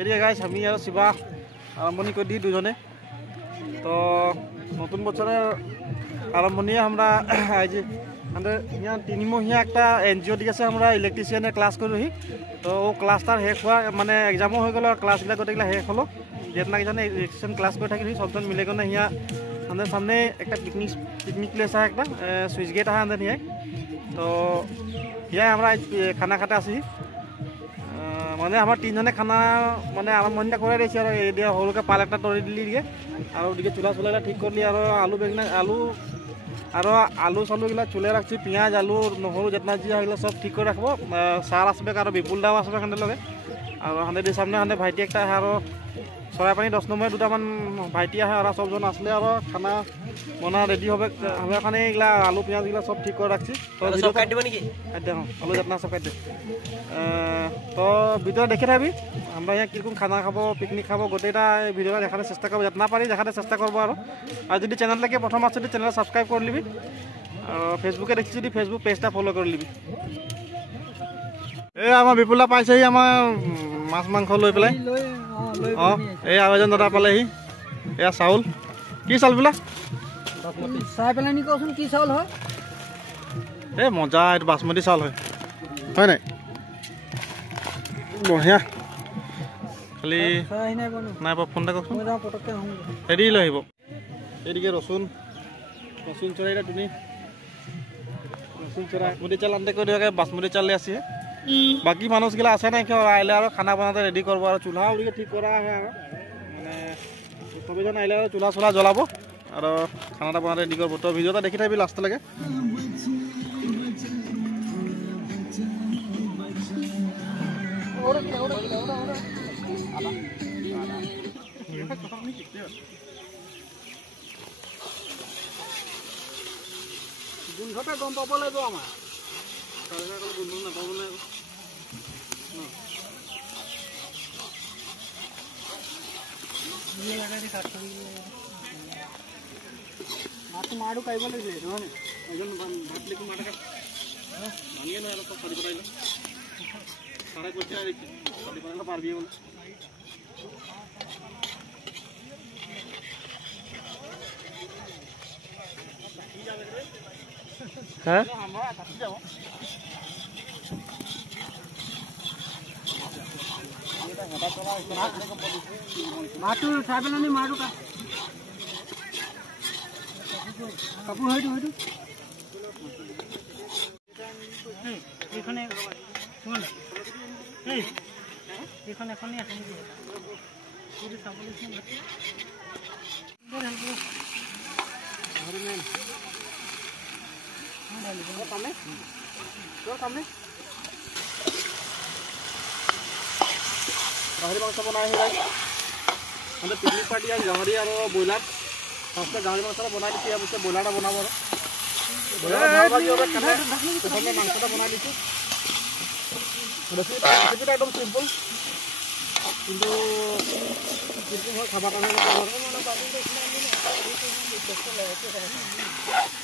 Area guys আমি আর শিবা আরম্ভনি করে দিই দুজনে। তো নতুন বছরের আরম্ভনিয়ে আমরা এই যে আমাদের यहाँ তিনিমহীয়া একটা এনজিও দিকে আছে আমরা ইলেকট্রিশিয়ানের ক্লাস করহি। তো ও ক্লাসটার শেষ হওয়া মানে এক্সামও হয়ে গেল ক্লাসবিলাক গোটেইগুলা শেষ হলো। যেতনা কিজনে ইলেকট্রিশিয়ান ক্লাস করে থাকি সবজন মিলে গনে হিয়া আমাদের সামনে একটা পিকনিক প্লেস আছে একটা সুইচ গেট আছে আমাদের হিয়ায়। তো হিয়ায় আমরা খানা খাতে আসি মানে আমার তিনজনে খানা মানে আরম্ভণিটা করে দিয়েছি আর এদিকে সৰুকে পাল একটা তৰি দিলি দিয়ে আৰু ওদিকে চুলা চুলাটা ঠিক কৰলি আৰ আলু বেগুনা আলু চালুগুলা চুলে ৰাখছি পিঁয়াজ আলু নহৰু যেতনা যি আহিলে সব ঠিক করে রাখবো। সার আসবে আর বিপুল দাও আসবে খান্ডে লগে আর হাঁদে সামনে হাঁদে ভাইটি একটা আহে আর চৰাইপানী 10 নম্বরে দুটামান ভাইটি আহে আর সবজন আসলে আর খানা বনা রেডি হবে আমার কারণে এগুলা আলু পেঁয়াজগুলা সব ঠিক করে রাখছি। তো সব কাট দিব নাকি একদম আলু যেতনা সব কাট দে। তো ভিডিও দেখে থাকবি আমরা यहाँ কিরকম খানা খাবো পিকনিক খাবো গোটেইটা ভিডিওটা দেখাতে চেষ্টা করবো যেতনা পারি দেখাতে চেষ্টা করবো আর যদি চ্যানেলটাকে প্রথম আছে যদি চ্যানেল সাবস্ক্রাইব করে নিবি আর ফেসবুকে দেখছি যদি ফেসবুক পেজটা ফলো করে নিবি। এই আমার বিপুলা পাইছেহি আমার মাছ মাংস লৈ পেলাই এই আৰু এজন দাদা পালেহি এয়া চাউল কি চাউল বোলা চাই পেলাই নি কচোন কি চাউল হয় এই মজা এইটো বাসমতি চাউল হয় নাই বঢ়িয়া খালি নাই ফোন এটা কওকচোন হেৰি লৈ আহিব এইদিকে ৰচুন চৰাইটা তুমি ৰচুন চৰাই বাসমতি চাউল আনতে কৰি দিয়াকে বাসমতি চাউল আছে। বাকি মানুষগুলা আছে না কেউ আইলে আর খানা বানাতে রেডি করবো আর চুলা ওদিকে ঠিক করা আছে আর মানে সবজন আইলে আর চুলা চুলা জ্বলাবো আর খানাটা বানাতে রেডি করবো। তো ভিডিওটা দেখি থাকবি লাস্ট লাগে। গোন্ধটা গম পাব লাগিব আমার গোন্ধ নাপাব না মাড়ু কাইব লাগিছিল এজন ভাত লিখি মাটা ভাঙিয়ে নয় সব সরি পড়াইল সারা করছে আর সরি পড়াইলে পারবি বলে হ্যাঁ মাটু চাইবেলানি মাটু কাপোৰ হয়তো হয়তো এইখনে শুন এইখন এখনেই আছে নেকি এইটো চাবলৈ গাহৰি মাংস বনাই আহি মানে পিকনিক পাৰ্টি আৰু গাহৰি আৰু ব্ৰইলাৰ ফাৰ্ষ্টে গাহৰি মাংসটা বনাই দিছোঁ ইয়াৰ পিছত ব্ৰইলাৰটা বনাব আৰু প্ৰথমে মাংসটা বনাই দিছোঁ। ৰেচিপিটা একদম চিম্পল কিন্তু হয় খাবৰ কাৰণে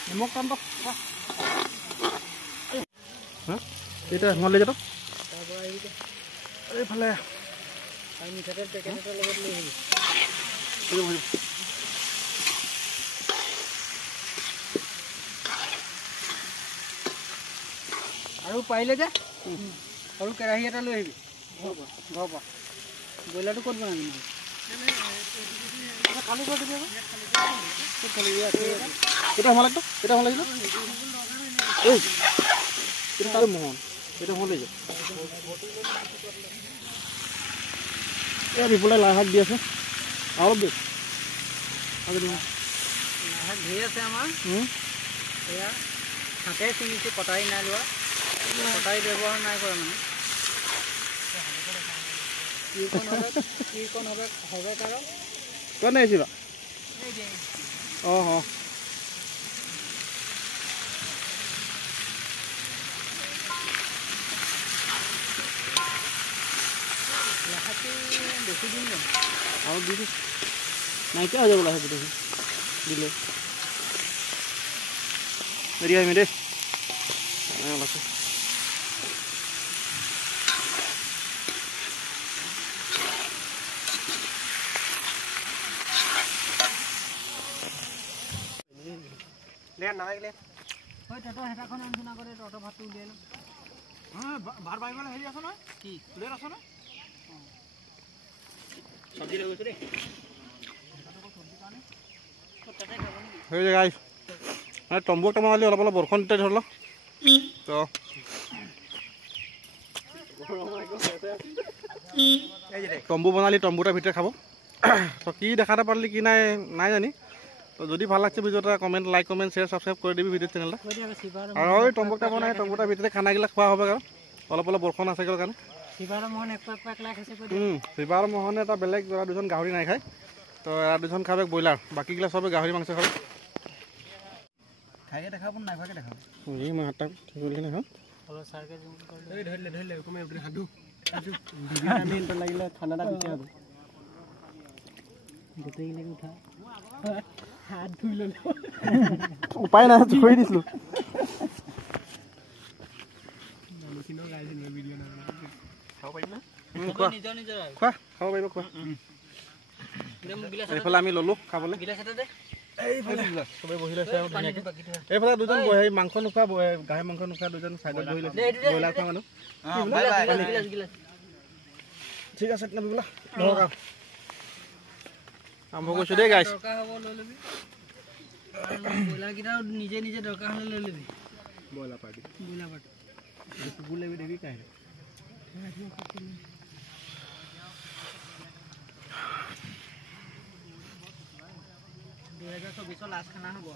নিমখ টানটো এইটো এখন লৈ যাওঁ এইফালে মিঠাতেল পেকেট এটাৰ লগত লৈ আহিবি আৰু পাৰিলে যে সৰু কেৰাহী এটা লৈ আহিবি ঘৰৰ পৰা ব্ৰইলাৰটো ক'ত বনাবি কালি কৰি দিবি এটা ভাল লাগতো এটা ভাল লাগিল এই এটা তাৰে মোহন এটা ভাল লাগিব এই বিপুলে লাই শাক দি আছে অলপ দে লাই শাক ধেৰ আছে আমাৰ এয়া হাতে চিঙিছে কটাৰী নাই লোৱা কটাৰী ব্যৱহাৰ নাই কৰা মানে কীৰ্তন হবে কাৰণ কোনে আহিছিলা অঁ বেছি দিন আৰু দি দিছোঁ নাইকিয়া হৈ যাব লাহে গোটেই দিলে দেৰি আহিমি দেই ওলাইছোঁ হয় তহঁতৰ হেতাখন আলোচনা কৰে তহঁতৰ ভাতটো উলিয়াই লওঁ ভাত বাঢ়িবলৈ হেৰি আছে নহয় কি প্লেট আছে নহয় চব্জি লৈ গৈছো দেই হৈ যায় গাইছ তম্বু এটা বনালি অলপ অলপ বৰষুণ দিতে ধৰিল তো তম্বু বনালি তম্বুটাৰ ভিতৰত খাব তো কি দেখাতে পাৰলি কি নাই নাই জানি তো যদি ভাল লাগছে ভিডিওটা comment like comment share subscribe কৰি দিবি ভিডিঅ' চেনেলটা আৰু এই তম্বুটা বনাই তম্বুটাৰ ভিতৰতে খানাগিলা খোৱা হ'ব আৰু অলপ অলপ বৰষুণ আছে কাৰণে শিৱা আৰু মোহনে এটা বেলেগ এৰা দুজন গাহৰি নাই খায় তো এৰা দুজন খাবে ব্ৰইলাৰ বাকীগিলা চবে গাহৰি মাংস খাবে খাইকে দেখাব নাইভাগে দেখাব এই মই হাতটা ঠিক কৰিলে নাখাওঁ অলপ চাৰকে জুম কৰি ধৰিলে কমে হাদু আমি ইনটো লাগিলে ঠাণ্ডাটা বিচে হ'ব গোটেইগিলাক উঠা হাত ধুই ল'লে উপায় নাই ধুই দিছিলোঁ খাব পাৰিব খোৱা এইফালে আমি ল'লোঁ খাবলৈ এইফালে দুজন মাংস নোখোৱা গাহৰি মাংস নোখোৱা দুজন চাইডত বহি লৈছে ব্ৰইলাৰ খোৱা মানুহ ঠিক আছে বোলা আৰম্ভ কৰিছোঁ দেই গাইছ ব্ৰইলাৰকেইটা নিজে নিজে দৰকাৰ হ'লে লৈ ল'বি ব্ৰইলাৰ পাৰ্টি কুকুৰ লাগিব দেবি কাই 2024 লাষ্ট খানা হ'ব